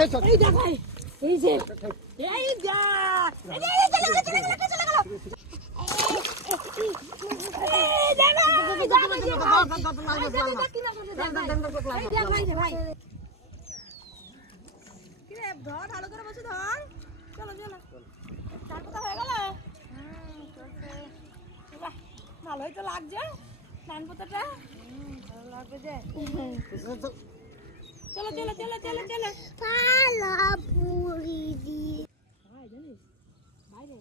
এই যা ভাই এই যে এই যা এই চলে গেল ভালোই তো লাগছে ধান পোতাটা ভালো লাগবে যে চলো চলো চলো চলো চলো পালা পুরি দি ভাই জানিস বাইরে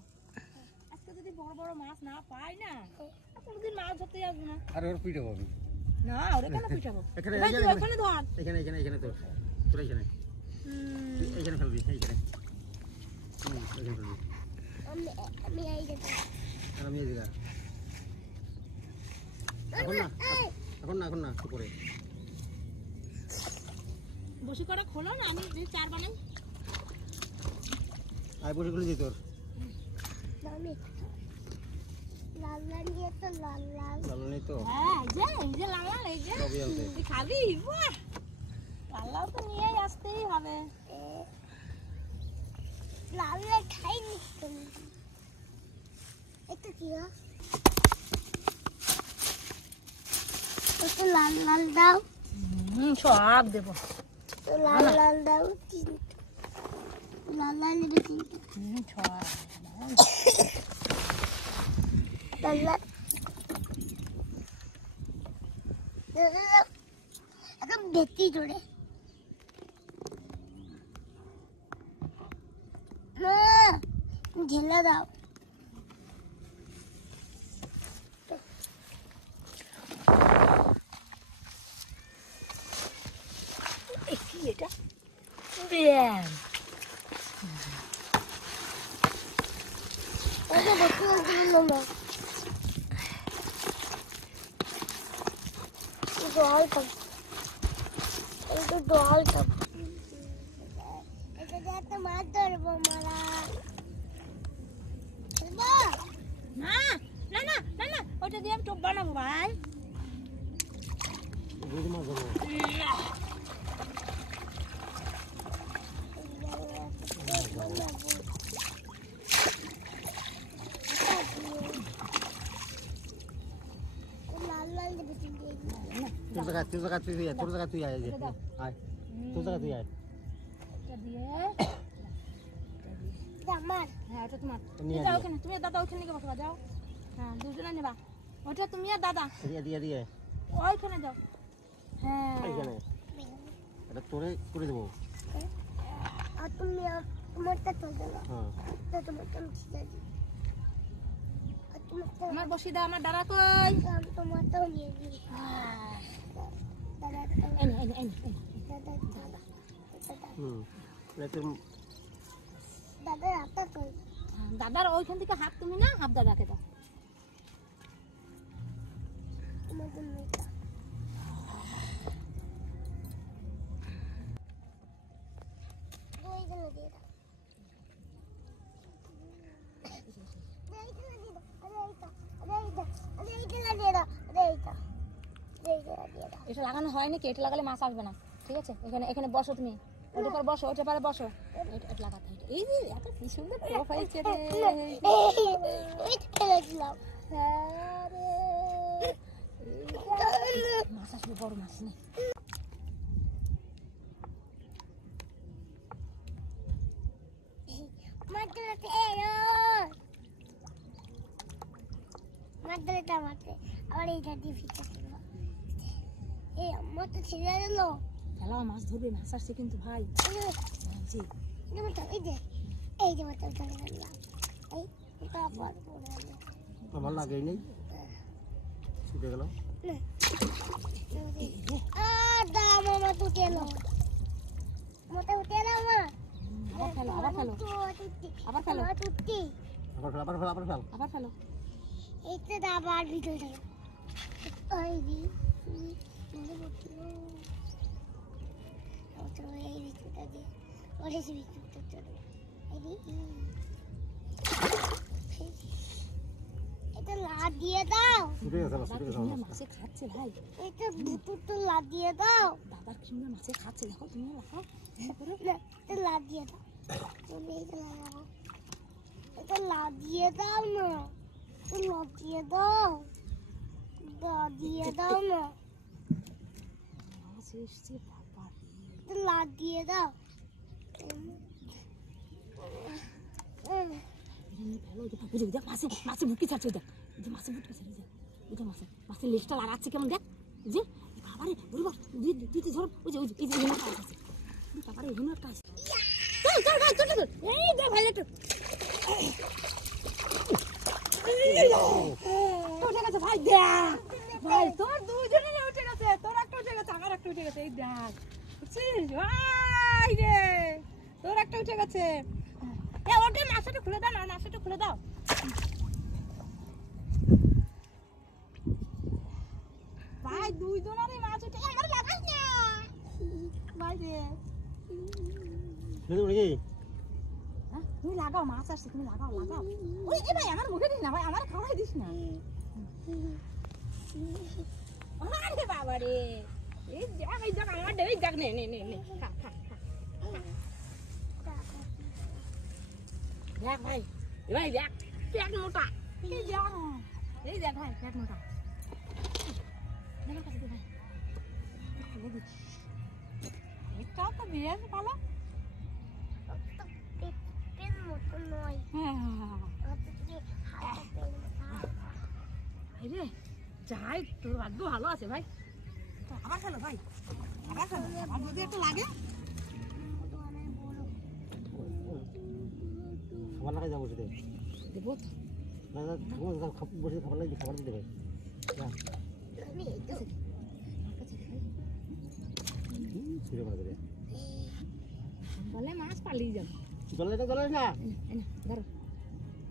আজকে যদি বড় বড় মাছ না পাই না কোনদিন মাছ ধরতে যাবো না আর ওর পিঠে হবে না ওরে কেন পিটাবো এখানে ওখানে ধর এখানে তো তোরা এখানে এখানে ফেলবি এইখানে এখানে ফেলবি আমি এই যে আমি এই জায়গা এখন না করে বসে করে খোলো না আমি যে চার বানাই আই বসে খুলে দিই তোর আমি লাল লাল নিয়ে তো লাল লাল লাল নেই তো হ্যাঁ এই যে লাল লাল এই যে তুই খাবি বাহ লাল লাল তো নিয়েই আসতেই হবে লাল লাল খাইনি তুমি এটা কি তো লাল লাল দাও সব দেবো তো লাল লাল দাও লাল লাল নেবে সব লাল লাল একদম বেশি জোরে না ঢেলে দাও কি এটা ব্যাম ওটা বসে দিল না দোয়াল কাপ এটা দোয়াল কাপ এটা যাতে মাছ ধরবো মারা না না না না না ওটা দিয়ে আমি টোপ বানাবো ভাই তোর জায়গা তুই আয় তোর জায়গা তুই আয় এটা দিয়ে আমার হ্যাঁ এটা তোমার যাও ওখানে তুমি দাদা ওখানে গিয়ে বসবা যাও হ্যাঁ দুজনে নেবা ওটা তুমি আর দাদা দিয়ে ওইখানে যাও হ্যাঁ এইখানে এটা তোরে করে দেবো আর তুমি তোমারটা তো দাও হ্যাঁ তো তোমারটা ঠিক আছে আর তোমারটা আমার বসি দাও আমার দাদা কই তোমারটাও নিয়ে দিই দাদা দাদা দাদা হাতটা কই দাদার ওইখান থেকে হাত তুমি না হাত দাদাকে দাও তোমার জন্য এটা লাগানো হয় নাকি এটা লাগালে মাছ আসবে না ঠিক আছে এখানে এখানে বসো তুমি ওটা পর বসো ওটা পরে বসো এটা লাগাতে হয় এই যে এত কি সুন্দর প্রোফাইল চেটে ওই খেলেছিলাম মাছ আসবে বড় মাছ নেই আবার এইটা দিয়ে ফিতে এই আমার তো ছেড়ে দিল খেলা মাছ ধরবে মাছ আসছে কিন্তু ভাই জি এই যে মতো ধরে গেলাম এই তারপর আমার লাগেই নেই ছুটে গেল দাম আমার তুটে এলো মোটা উঠে এলো আমার আবার ফেলো আবার ফেলো তুটি আবার ফেল এইটা আবার ভিতরে গেল ওই দি এই ভিতরটা দিয়ে ওরে সে ভিতরটা চলো এই এটা লাদ দিয়ে দাও। ছুটে গেছে আবার, ছুটে গেছে আবার। মাছে খাচ্ছে ভাই, এটা দুটো লাদ দিয়ে দাও। বাবার কিংবা মাছে খাচ্ছে, দেখো তুমি রাখো। না, এটা লাদ দিয়ে দাও। তুমি এটা লাগাও। এটা লাদ দিয়ে দাও না। এটা লাদ দিয়ে দাও। লাদ দিয়ে দাও না। মাছ এসছে বাবা, এটা লাদ দিয়ে দাও। বুঝে দেখ মাছে মাছে বুটকে ছাড়ছে, দেখ ওই যে মাছে বুটকে ছাড়ছে, ওই যে মাছে মাছের লেজটা লাগাচ্ছে কেমন দেখ, যে বাবারে বলবো দিদি ধর, ওই যে ওই যে এই যে হেনার কাজ আছে, বাবারে হেনার কাজ। চল চল ভাই, চল চল, এই দেখ ভাই একটু উঠে গেছে ভাই, দেখ ভাই তোর দুজনে উঠে গেছে, তোর একটা উঠে গেছে, আমার একটা উঠে গেছে, এই দেখ বুঝছিস ভাই রে, তোর একটা উঠে গেছে। এ ওটা মাছটা খুলে দাও না, মাছটা খুলে দাও ভাই, দুইজনেরই মাছ উঠে, আমার লাগাই না ভাই রে। দেখো নাকি? হ্যাঁ তুমি লাগাও, মাছ আসছে তুমি লাগাও লাগাও। ওই এ ভাই আমার মুখে দিস না ভাই, আমার খাওয়াই দিস না। আরে বাবা রে, এই দেখ এই দেখ আমার দেখ, এই দেখ নে নে নে নে খা খা খা। দেখ ভাই, এ ভাই দেখ পেট মোটা, এই দেখ, এই দেখ ভাই পেট মোটা। দেখো কাছে দে ভাই, খুলে দিচ্ছি। এটা তো বেশ ভালো। পেন মতো নয়। হ্যাঁ হাতে পেন রে যাই, তোর ভাগ্য ভালো আছে ভাই। তো আবার খেলো ভাই, আবার খেলো, আবার যদি একটা লাগে খাবার লাগাই যাবো সেটা। দেবো তো। না না, বসে খাবার লাগবে, খাবার দিতে হবে। আমি এটা ছুটে মারা যাবে। বলে মাছ পালিয়ে যাবে। জলে না, জলে না। এনে ধরো,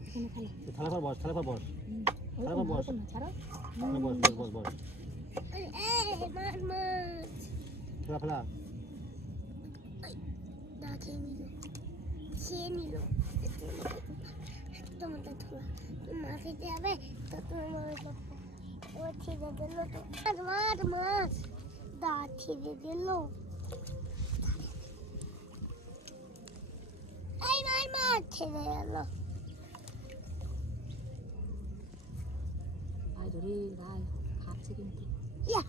এখানে খালো। থালা পর বস, থালা পর বস। ওরকম ওরকম না, ছাড়ো। বস বস বস বস। মাছ ফেলা ফেলা। দা খেয়ে নিল তোমাদের ধোয়া মা খেতে হবে তো তোমার ও ছিঁড়ে দিল তো মাছ মাছ দা ছিঁড়ে দিল। এই মাছ মাছ ছিঁড়ে গেল। ভাই ধরে ভাই খাচ্ছে কিন্তু। ইয়া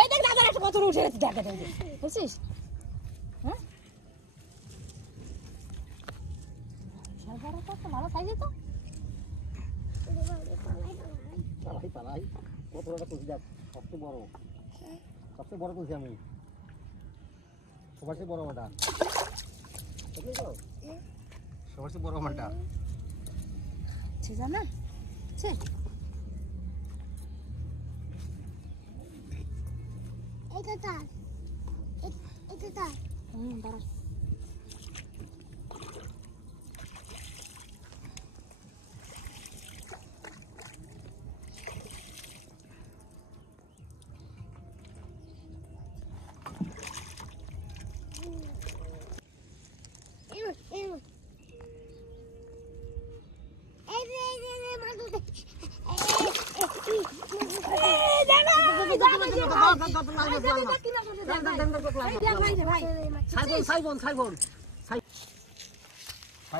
এই দেখ দাদার একটা কত উঠে গেছে, দেখ দেখ বুঝছিস? হ্যাঁ সরকারটা তো ভালো সাইজে তো। পালাই পালাই। কত বড় তুলছি দেখ, সবচেয়ে বড়, সবচেয়ে বড় তুলছি আমি, সবার চেয়ে বড় মাটা। দেখলি তো? সবার চেয়ে বড় মাটা। ছেজা না ছে এটা তার এটা তার দাঁড়া।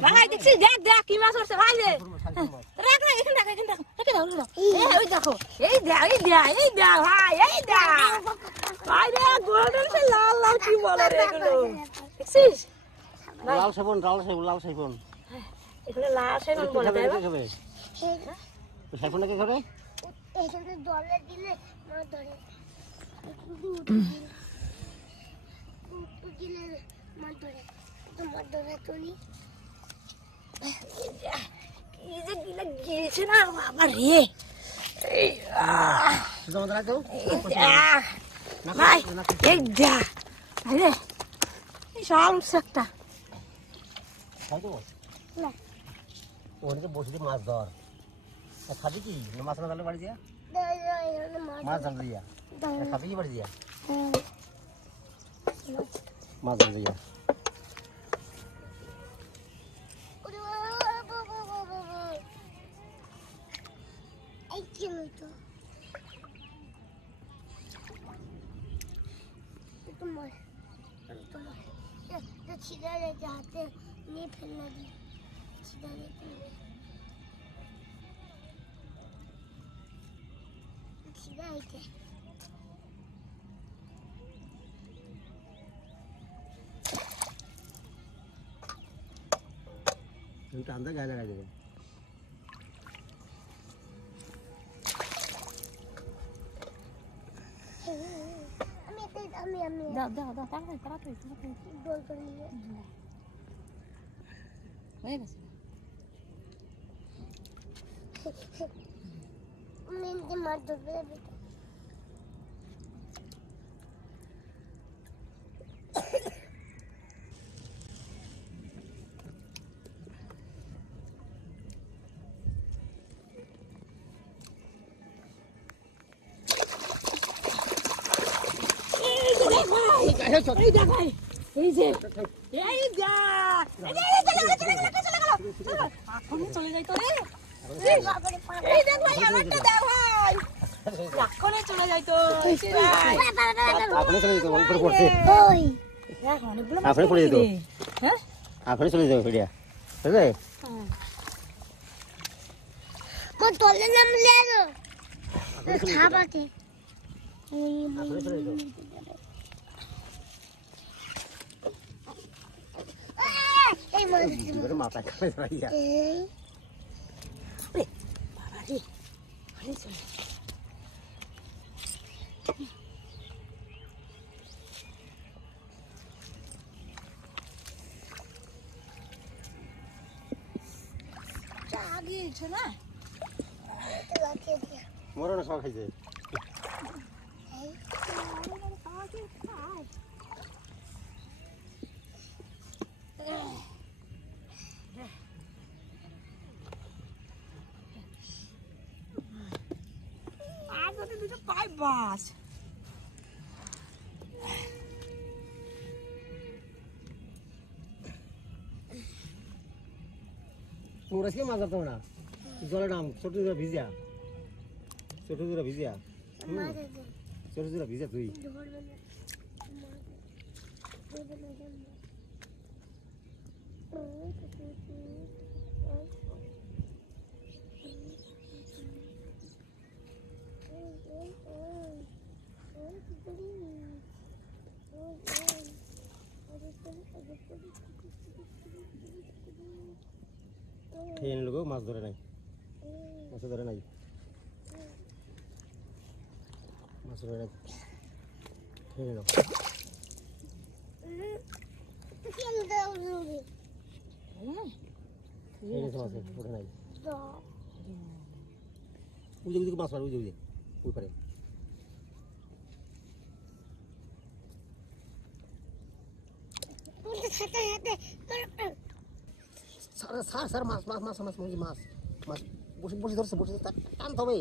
ভাই দেখছিস, দেখ দেখ কি মাছ হচ্ছে ভাই রে। রাখ রাখ এখানে রাখ, এখানে রাখ, এখানে রাখ। ওই দেখো, এই দেখ এই দেখ এই দেখ ভাই, এই দেখ ভাই রে, গোল্ডেন সে লাল লাল কি বলে রে এগুলো, দেখছিস? লাল সাইবন, লাল সাইবন, লাল সাইবন। এগুলো লাল সে বলে তাই না? সাইবনটা কে করে? এখানে দলে দিলে মাছ ধরে দিলে মাছ ধরে তোমার ধরে তুলি কি যে গিলে গিয়েছে না বাবা রে। এই ভাই এই দেখ আরে বিশাল একটা না ওদিকে বসে মাছ ধর, খাবি কি? মাছ না ধরলে বাড়ি যা, মাছ ধর দিয়া খাবি কি বাড়ি যা, মাছ ধর দিয়া। ওই তো তোমার ছিঁড়া রেখে হাতে নিয়ে ফেললে দিই ছিঁড়া রেখে ছিঁড়া রেখে টান্দা গায়ে লাগাই দেবে আমি দাও দাও দাও তাড়াতাড়ি বল করে নিয়ে হয়ে গেছে মেনকে মার ধরবে এই দেখ ভাই এই যে এই দেখ এখনই চলে যাই তো রে এই দেখ ভাই আমারটা দাও ভাই এখনই চলে যাই তো আপনি চলে যেত উপরে পড়ছে ওই দেখ অনেকগুলো আপনি পড়ে যেত হ্যাঁ আপনি চলে যাবে ফিরিয়া বুঝলে মা তলে নামলে না খাবাতে আপনি চলে যেত এই মাছ এবারে মাথা খাবে ভাইয়া এই বাবা রে আরে চলে গিয়েছে না লাগিয়ে দিয়া মরণ সব খাইছে আর যদি দুটো পাই বাস তোমরা কি মাছ ধরতো না জলে নাম ছোট জোড়া ভিজিয়া ছোট জোড়া ভিজিয়া ছোট জোড়া ভিজা তুই ধরবে না ধরবে না খেয়ে নিল মাছ ধরে নাই মাছ ধরে নাই মাছ ধরে নাই খেয়ে নিল খেয়ে নিয়েছে মাছ ধরে নাই উজে উজে মাছ পারে উজে উজে ওই পারে স্যার স্যার মাছ মাছ মাছ মাছ মাছ মাছ বসে বসে ধরছে বসে টানতে হবে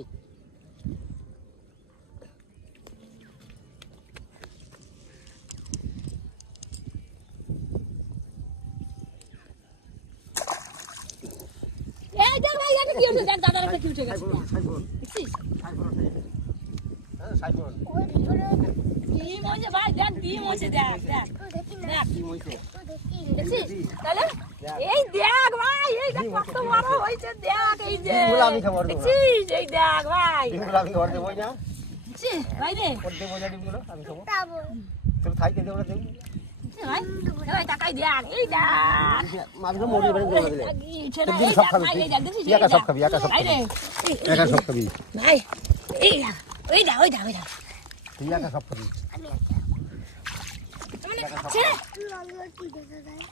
এই দেখ ভাই এটা কি হচ্ছে দেখ দাদার একটা কি উঠে গেছে দেখছিস ওই ভিতরে ডিম হয়েছে ভাই দেখ ডিম হয়েছে দেখ দেখ দেখ কি হইছে দেখছিস তাহলে এই দেখ ভাই এই দেখ কত বড় হয়েছে দেখ এই যে ডিমগুলো আমি খাবো দেখছিস এই দেখ ভাই ডিমগুলো আমি ঘর দেবো না দেখছিস ভাই রে ওর দেবো না ডিমগুলো আমি খাবো তাবো তোর খাইতে দেবো না দেবো ভাই ভাই তাকাই দেখ এই দেখ মাছগুলো মরে বেড়ে দেবো দিলে এই দেখ ভাই এই দেখ দেখছিস একা সব খাবি একা সব ভাই রে একা সব খাবি ভাই এই দেখ ওই দেখ ওই দেখ ওই দেখ তুই একা সব খাবি আমি খাচ্ছে লাল লাল কি দেখা যায়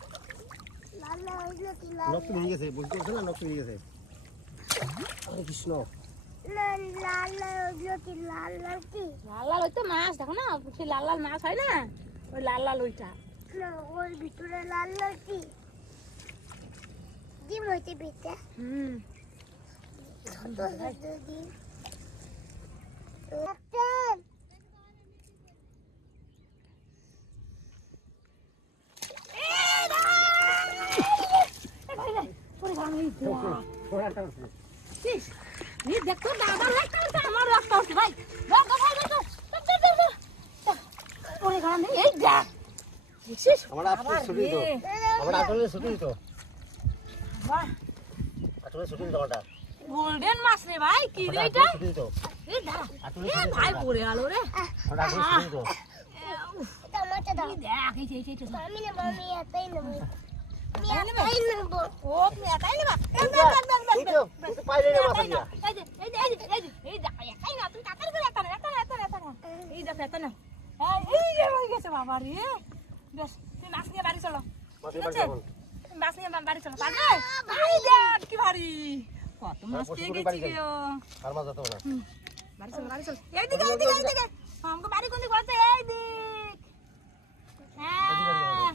লাল লাল হইলো কি লাল নষ্ট হয়ে গেছে বুঝতে পারছো না নষ্ট হয়ে গেছে আরে কৃষ্ণ লাল লাল হইলো কি লাল লাল কি লাল লাল ওইটা মাছ দেখো না সেই লাল লাল মাছ হয় না ওই লাল লাল ওইটা না ওর ভিতরে লাল লাল কি ডিম হইতে ভিতরে হুম ছোট ছোট ডিম ক্যাপ্টেন পরে গান এই দেখ ওরা একটা উঠছে ঠিক এই দেখ তো দাদা লাগতে উঠছে আমার রাস্তা উঠছে ভাই দেখ ভাই দেখ ওরে গান এই দেখ দেখছিস আমার আটলে ছুটি দিত আমার আটলে ছুটি দিত বাহ আটলে ছুটি দিত আমারটা গোল্ডেন মাছ রে ভাই কি রে এটা ছুটি দিত এই দাঁড়া এ ভাই পড়ে গেল রে আমার আটলে ছুটি দিত এটা আমারটা দাও এই দেখ এই আমি নেবো আমি এটাই নেবো আমি এটাই নেবে? এটাই নেবো ও তুমি একাই নেবা এই তো পাইলে না মাথা দিয়া এই দেখ একাই না তুমি কাকার করে একা না এই দেখ একা না এই যে হয়ে গেছে বাবা রে বেশ তুমি মাছ নিয়ে বাড়ি চলো মাথা ঠিক বাড়ি আছে? যাবো তুমি মাছ নিয়ে বাড়ি চলো পারবে এই দেখ কি ভারী কত মাছ পেয়ে গেছি গো আর মাছ যেত না বাড়ি চল এইদিকে আমাকে বাড়ি কোন দিকে আছে এই দিক হ্যাঁ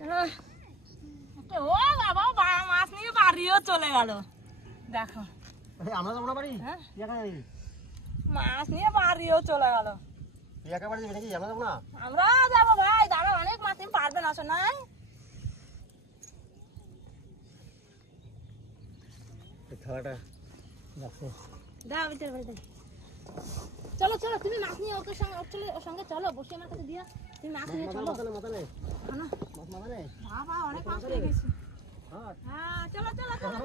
চলো ও বাবা মাছ নিয়ে বাড়িও চলে গেল দেখো আমরা যাবো না বাড়ি হ্যাঁ? তুই একা যাবি মাছ নিয়ে বাড়িও চলে গেল তুই একা বাড়ি যাবি নাকি আমরা যাবো না আমরা যাবো ভাই দাঁড়া অনেক মাছ তুমি পারবে না শোনাই খেলাটা রাখছে দাও ভিতরে বাড়ি চলো তুমি মাছ নিয়ে ওর সঙ্গে চলো বসে আমার কাছে দিয়া তুমি মাছ নিয়ে চলো মাথা নেই না মাথা নেই বাবা অনেক মাছ পেয়ে গেছি হ্যাঁ হ্যাঁ চলো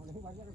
অনেক বাড়ি যাবে